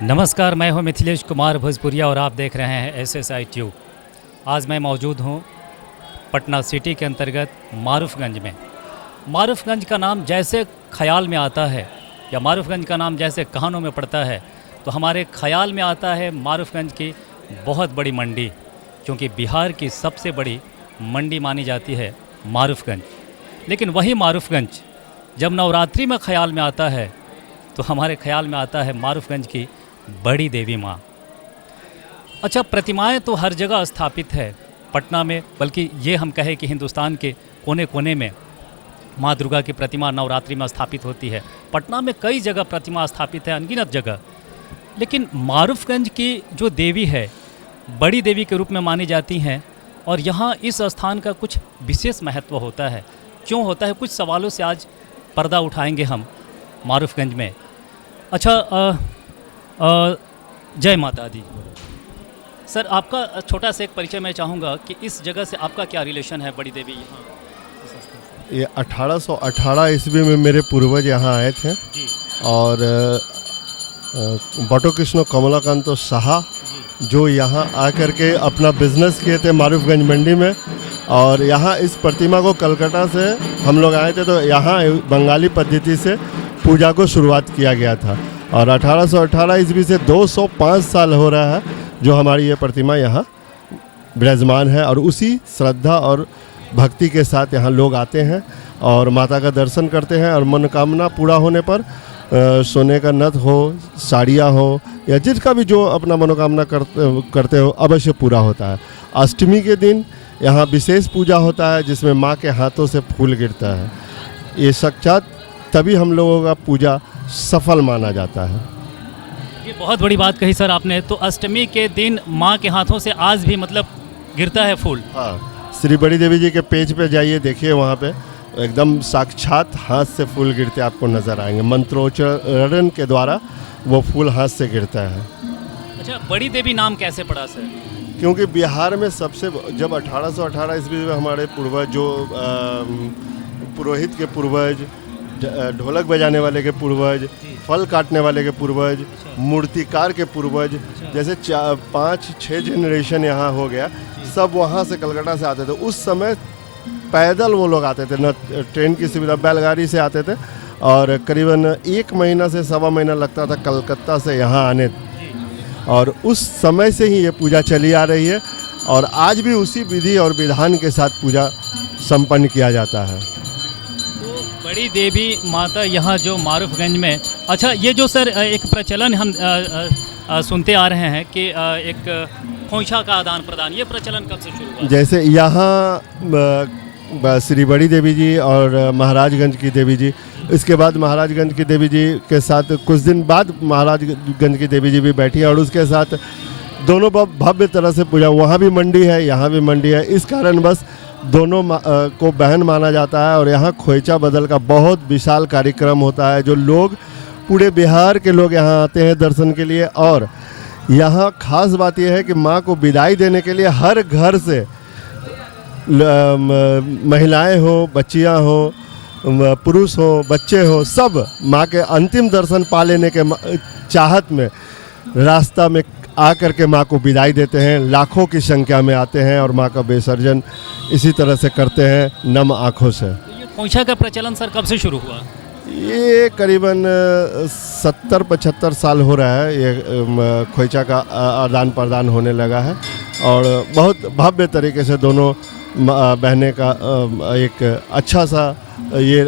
नमस्कार, मैं हूं मिथिलेश कुमार भोजपुरिया और आप देख रहे हैं SSI ट्यूब। आज मैं मौजूद हूं पटना सिटी के अंतर्गत मारूफगंज में। मारूफगंज का नाम जैसे ख्याल में आता है या मारूफगंज का नाम जैसे कहानों में पड़ता है तो हमारे ख्याल में आता है मारूफगंज की बहुत बड़ी मंडी, क्योंकि बिहार की सबसे बड़ी मंडी मानी जाती है मारूफगंज। लेकिन वही मारूफगंज जब नवरात्रि में ख्याल में आता है तो हमारे ख्याल में आता है मारूफगंज की बड़ी देवी माँ। अच्छा, प्रतिमाएं तो हर जगह स्थापित है पटना में, बल्कि ये हम कहें कि हिंदुस्तान के कोने कोने में माँ दुर्गा की प्रतिमा नवरात्रि में स्थापित होती है। पटना में कई जगह प्रतिमा स्थापित है, अनगिनत जगह। लेकिन मारूफगंज की जो देवी है बड़ी देवी के रूप में मानी जाती हैं और यहाँ इस स्थान का कुछ विशेष महत्व होता है। क्यों होता है, कुछ सवालों से आज पर्दा उठाएंगे हम मारूफगंज में। अच्छा, जय माता दी। सर, आपका छोटा सा एक परिचय मैं चाहूँगा कि इस जगह से आपका क्या रिलेशन है बड़ी देवी यहाँ? ये 1818 ईस्वी में मेरे पूर्वज यहाँ आए थे और बटो कृष्ण कमलाकांत शाह जो यहाँ आकर के अपना बिजनेस किए थे मारूफगंज मंडी में, और यहाँ इस प्रतिमा को कलकत्ता से हम लोग आए थे तो यहाँ बंगाली पद्धति से पूजा को शुरुआत किया गया था। और 1818 ईस्वी से 205 साल हो रहा है जो हमारी ये प्रतिमा यहाँ विराजमान है, और उसी श्रद्धा और भक्ति के साथ यहाँ लोग आते हैं और माता का दर्शन करते हैं और मनोकामना पूरा होने पर सोने का नथ हो, साड़ियाँ हो, या जिसका भी जो अपना मनोकामना करते हो अवश्य पूरा होता है। अष्टमी के दिन यहाँ विशेष पूजा होता है जिसमें माँ के हाथों से फूल गिरता है। ये साक्षात तभी हम लोगों का पूजा सफल माना जाता है। ये बहुत बड़ी बात कही सर आपने। तो अष्टमी के दिन माँ के हाथों से आज भी मतलब गिरता है फूल? हाँ, श्री बड़ी देवी जी के पेज पे जाइए, देखिए वहाँ पे एकदम साक्षात हाथ से फूल गिरते आपको नजर आएंगे। मंत्रोच्चारण के द्वारा वो फूल हाथ से गिरता है। अच्छा, बड़ी देवी नाम कैसे पड़ा सर? क्योंकि बिहार में सबसे जब 1818 ईस्वी में हमारे पूर्वज जो पुरोहित के पूर्वज, ढोलक बजाने वाले के पूर्वज, फल काटने वाले के पूर्वज, मूर्तिकार के पूर्वज, जैसे 5-6 जनरेशन यहाँ हो गया, सब वहाँ से कलकत्ता से आते थे। उस समय पैदल वो लोग आते थे, न ट्रेन की सुविधा, बैलगाड़ी से आते थे, और करीबन 1 महीना से 1.25 महीना लगता था कलकत्ता से यहाँ आने। और उस समय से ही ये पूजा चली आ रही है और आज भी उसी विधि और विधान के साथ पूजा संपन्न किया जाता है। बड़ी देवी माता यहाँ जो मारूफगंज में। अच्छा, ये जो सर एक प्रचलन हम सुनते आ रहे हैं कि एक खोइछा का आदान प्रदान, ये प्रचलन कब से शुरू हुआ? जैसे यहाँ श्री बड़ी देवी जी और महाराजगंज की देवी जी, इसके बाद महाराजगंज की देवी जी के साथ कुछ दिन बाद महाराजगंज की देवी जी भी बैठी है, और उसके साथ दोनों भव्य तरह से पूजा। वहाँ भी मंडी है, यहाँ भी मंडी है। इस कारण बस दोनों को बहन माना जाता है। और यहाँ खोइचा बदल का बहुत विशाल कार्यक्रम होता है, जो लोग पूरे बिहार के लोग यहाँ आते हैं दर्शन के लिए। और यहाँ खास बात यह है कि माँ को विदाई देने के लिए हर घर से महिलाएं हो, बच्चियां हो, पुरुष हो, बच्चे हो, सब माँ के अंतिम दर्शन पा लेने के चाहत में रास्ता में आकर के माँ को विदाई देते हैं। लाखों की संख्या में आते हैं और माँ का विसर्जन इसी तरह से करते हैं नम आँखों से। तो ये खोइचा का प्रचलन सर कब से शुरू हुआ? ये करीबन 70-75 साल हो रहा है ये खोइचा का आदान प्रदान होने लगा है। और बहुत भव्य तरीके से दोनों बहने का एक अच्छा सा ये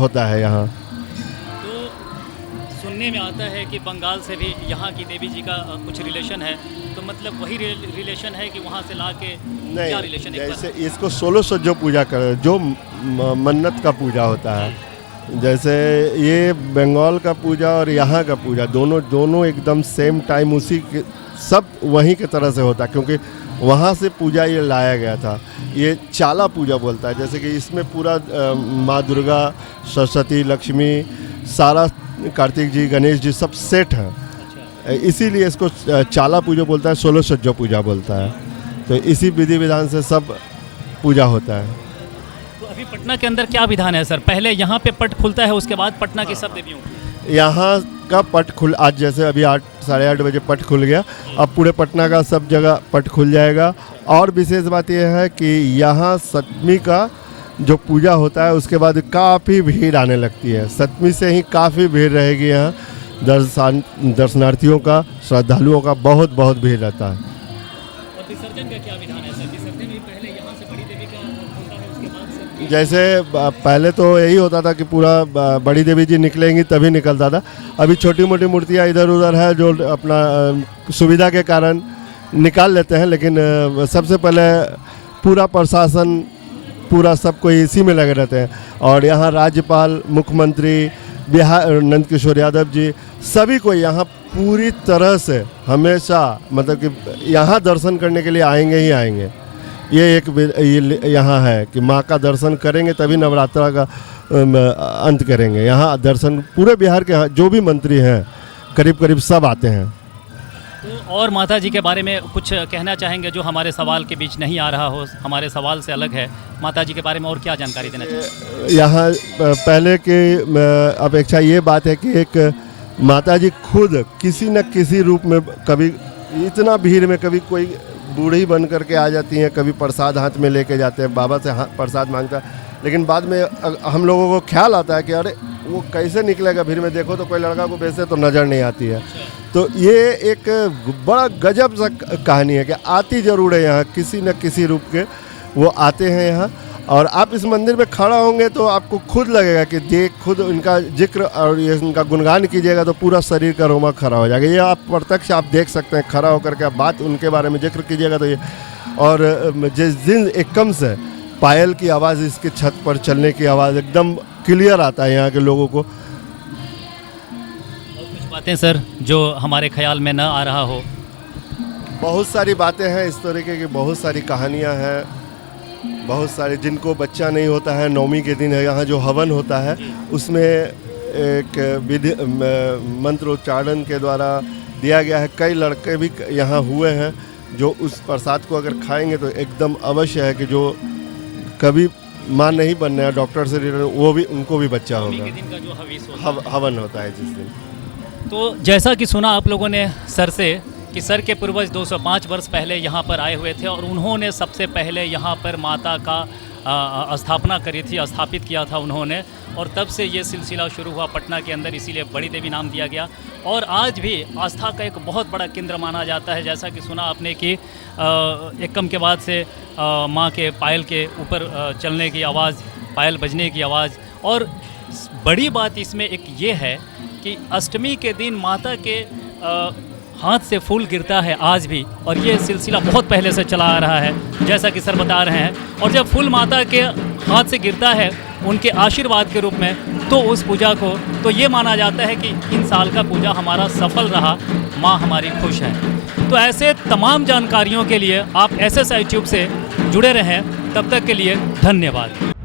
होता है यहाँ। तो सुनने में आता है कि बंगाल से भी यहाँ की देवी जी का कुछ रिलेशन है, तो मतलब वही रिलेशन है कि वहाँ से ला के क्या रिलेशन है? जैसे इसको 16 सज्जो पूजा कर, जो मन्नत का पूजा होता है, जैसे ये बंगाल का पूजा और यहाँ का पूजा दोनों एकदम सेम टाइम उसी के सब वहीं की तरह से होता है, क्योंकि वहाँ से पूजा ये लाया गया था। ये चाला पूजा बोलता है, जैसे कि इसमें पूरा माँ दुर्गा, सरस्वती, लक्ष्मी, सारा कार्तिक जी, गणेश जी सब सेट हैं। इसीलिए इसको चाला पूजा बोलता है, 16 सज्जो पूजा बोलता है। तो इसी विधि विधान से सब पूजा होता है। तो अभी पटना के अंदर क्या विधान है सर? पहले यहाँ पे पट खुलता है, उसके बाद पटना की सब देवियों यहाँ का पट खुल, आज जैसे अभी 8 साढ़े 8 बजे पट खुल गया, अब पूरे पटना का सब जगह पट खुल जाएगा। और विशेष बात यह है कि यहाँ सप्तमी का जो पूजा होता है उसके बाद काफ़ी भीड़ आने लगती है। सप्तमी से ही काफ़ी भीड़ रहेगी यहाँ, दर्शनार्थियों का, श्रद्धालुओं का बहुत भीड़ रहता है। और विसर्जन का क्या विधान है सर? विसर्जन भी पहले यहाँ से बड़ी देवी का होता है, उसके बाद सब? जैसे पहले तो यही होता था कि पूरा बड़ी देवी जी निकलेंगी तभी निकलता था। अभी छोटी मोटी मूर्तियाँ इधर उधर है जो अपना सुविधा के कारण निकाल लेते हैं, लेकिन सबसे पहले पूरा प्रशासन, पूरा सब कोई इसी में लगे रहते हैं। और यहाँ राज्यपाल, मुख्यमंत्री, बिहार नंद किशोर यादव जी, सभी को यहाँ पूरी तरह से हमेशा मतलब कि यहाँ दर्शन करने के लिए आएंगे ही आएंगे। ये एक यहाँ है कि माँ का दर्शन करेंगे तभी नवरात्रा का अंत करेंगे। यहाँ दर्शन पूरे बिहार के जो भी मंत्री हैं करीब सब आते हैं। तो और माता जी के बारे में कुछ कहना चाहेंगे जो हमारे सवाल के बीच नहीं आ रहा हो, हमारे सवाल से अलग है? माता जी के बारे में और क्या जानकारी देना चाहिए? यहाँ पहले के अपेक्षा ये बात है कि एक माता जी खुद किसी न किसी रूप में, कभी इतना भीड़ में कभी कोई बूढ़ी बन करके आ जाती हैं, कभी प्रसाद हाथ में लेके जाते हैं, बाबा से प्रसाद मांगता है। लेकिन बाद में हम लोगों को ख्याल आता है कि अरे वो कैसे निकलेगा भीड़ में, देखो तो कोई लड़का को बेचे तो नज़र नहीं आती है। तो ये एक बड़ा गजब सा कहानी है कि आती ज़रूर है यहाँ, किसी न किसी रूप के वो आते हैं यहाँ। और आप इस मंदिर में खड़ा होंगे तो आपको खुद लगेगा कि खुद इनका जिक्र और ये इनका गुणगान कीजिएगा तो पूरा शरीर का रोमा खड़ा हो जाएगा। ये आप प्रत्यक्ष आप देख सकते हैं, खड़ा होकर के आप बात उनके बारे में जिक्र कीजिएगा तो ये। और जिस दिन एकदम से पायल की आवाज़, इसके छत पर चलने की आवाज़ एकदम क्लियर आता है यहाँ के लोगों को। और कुछ बातें सर जो हमारे ख्याल में न आ रहा हो? बहुत सारी बातें हैं इस तरीके की, बहुत सारी कहानियाँ हैं, बहुत सारे जिनको बच्चा नहीं होता है, नवमी के दिन है यहाँ जो हवन होता है उसमें एक विधि मंत्र उच्चारण के द्वारा दिया गया है। कई लड़के भी यहाँ हुए हैं जो उस प्रसाद को अगर खाएंगे तो एकदम अवश्य है कि जो कभी मां नहीं बनना है, डॉक्टर से वो भी, उनको भी बच्चा होगा। के दिन का जो हविस होता है, हवन होता है जिस दिन। तो जैसा कि सुना आप लोगों ने सर से कि सर के पूर्वज 205 वर्ष पहले यहाँ पर आए हुए थे और उन्होंने सबसे पहले यहाँ पर माता का स्थापना करी थी, स्थापित किया था उन्होंने। और तब से ये सिलसिला शुरू हुआ पटना के अंदर, इसीलिए बड़ी देवी नाम दिया गया। और आज भी आस्था का एक बहुत बड़ा केंद्र माना जाता है। जैसा कि सुना आपने कि एकम के बाद से माँ के पायल के ऊपर चलने की आवाज़, पायल बजने की आवाज़। और बड़ी बात इसमें एक ये है कि अष्टमी के दिन माता के हाथ से फूल गिरता है आज भी, और ये सिलसिला बहुत पहले से चला आ रहा है जैसा कि सर बता रहे हैं। और जब फूल माता के हाथ से गिरता है उनके आशीर्वाद के रूप में, तो उस पूजा को तो ये माना जाता है कि इन साल का पूजा हमारा सफल रहा, माँ हमारी खुश है। तो ऐसे तमाम जानकारियों के लिए आप SSI ट्यूब से जुड़े रहें तब तक के लिए धन्यवाद।